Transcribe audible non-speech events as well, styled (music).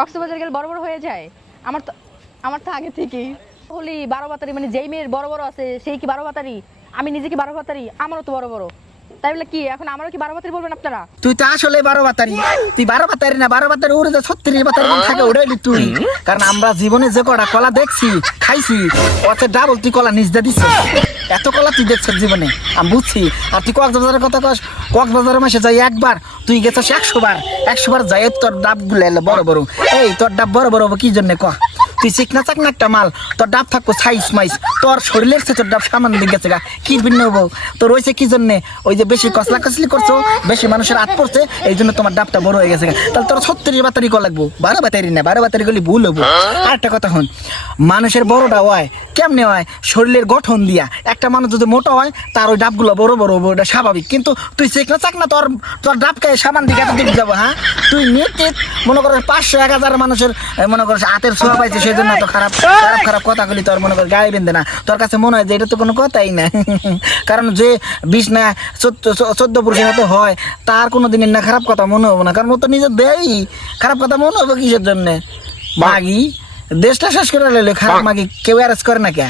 কক্সবাজার গেলে বড় বড় হয়ে যায়। আমার তো আমার তো আগে থেকেই। হলি, বারো বাতারি মানে যেই মেয়ের বড় বড় আছে, সেই কি বারো বাতারি? আমি নিজে কি বারো বাতারি? আমারও তো বড় বড়। তাই বলে কি, এখন আমারও কি বারো বাতারি বলবেন আপনারা? তুই তো আসলে বারো বাতারি। তুই বারো বাতারি না, বারো বাতারি উড়ে যে, ছত্রিশ বাতারি থাকে উড়াইলি তুই। কারণ আমরা জীবনে যে কটা কলা দেখছি, খাইছি ওতে ডাবল তুই কলা নিজ দিয়ে দিচ্ছিস এত কলা তুই দেখছিস জীবনে? আমি বুঝছি। আর তুই কক্সবাজারের কথা কস, কক্সবাজারের মাসে যাই একবার, তুই গেছিস একশো বার। একশো বার যাই, তোর ডাবগুলো এলো বড় বড়। এই, তোর ডাব বড় বড় কি জন্য ক? তুই চিকনা চাকনা একটা মাল, তোর ডাব থাকব সাইজ মাইজ, তোর শরীরের চেয়ে তোর ডাব সামান দিকে গেছে গা, কি ভিন্ন হব তোর রয়েছে কি জন্যে? ওই যে বেশি কসলা কসলি করছ, বেশি মানুষের হাত পড়ছে, এই জন্য তোমার ডাবটা বড় হয়ে গেছে গা। তাহলে তোর ছত্রিশ বাতারি কল লাগবো, বারো বাতারি না, বারো বাতারি গলি ভুল হব। আর একটা কথা হন মানুষের বড়টা হয়, কেমনে হয়? শরীরের গঠন দিয়া। একটা মানুষ যদি মোটা হয়, তার ওই ডাবগুলো বড় বড় হব, এটা স্বাভাবিক। কিন্তু তুই চিকনা চাকনা তোর তোর ডাবকে সামান দিকে এত দিকে যাব হ্যাঁ? তুই নিতে মনে করো পাঁচশো, এক হাজার মানুষের মনে করো হাতের ছোঁয়া পাইছে সেই জন্য তো খারাপ খারাপ খারাপ কথা বলি তোর মনে কর গায়ে বেঁধে না। তোর কাছে মনে হয় যে এটা তো কোনো কথাই না। (laughs) কারণ যে বিষ না চোদ্দ পুরুষের হাতে হয় তার কোনো দিনের না খারাপ কথা মনে হব না। কারণ ও তো নিজের দেয় খারাপ কথা মনে হবে কিসের জন্য? মাগি দেশটা শেষ করে খারাপ মাগি কেউ অ্যারেস্ট করে না কে?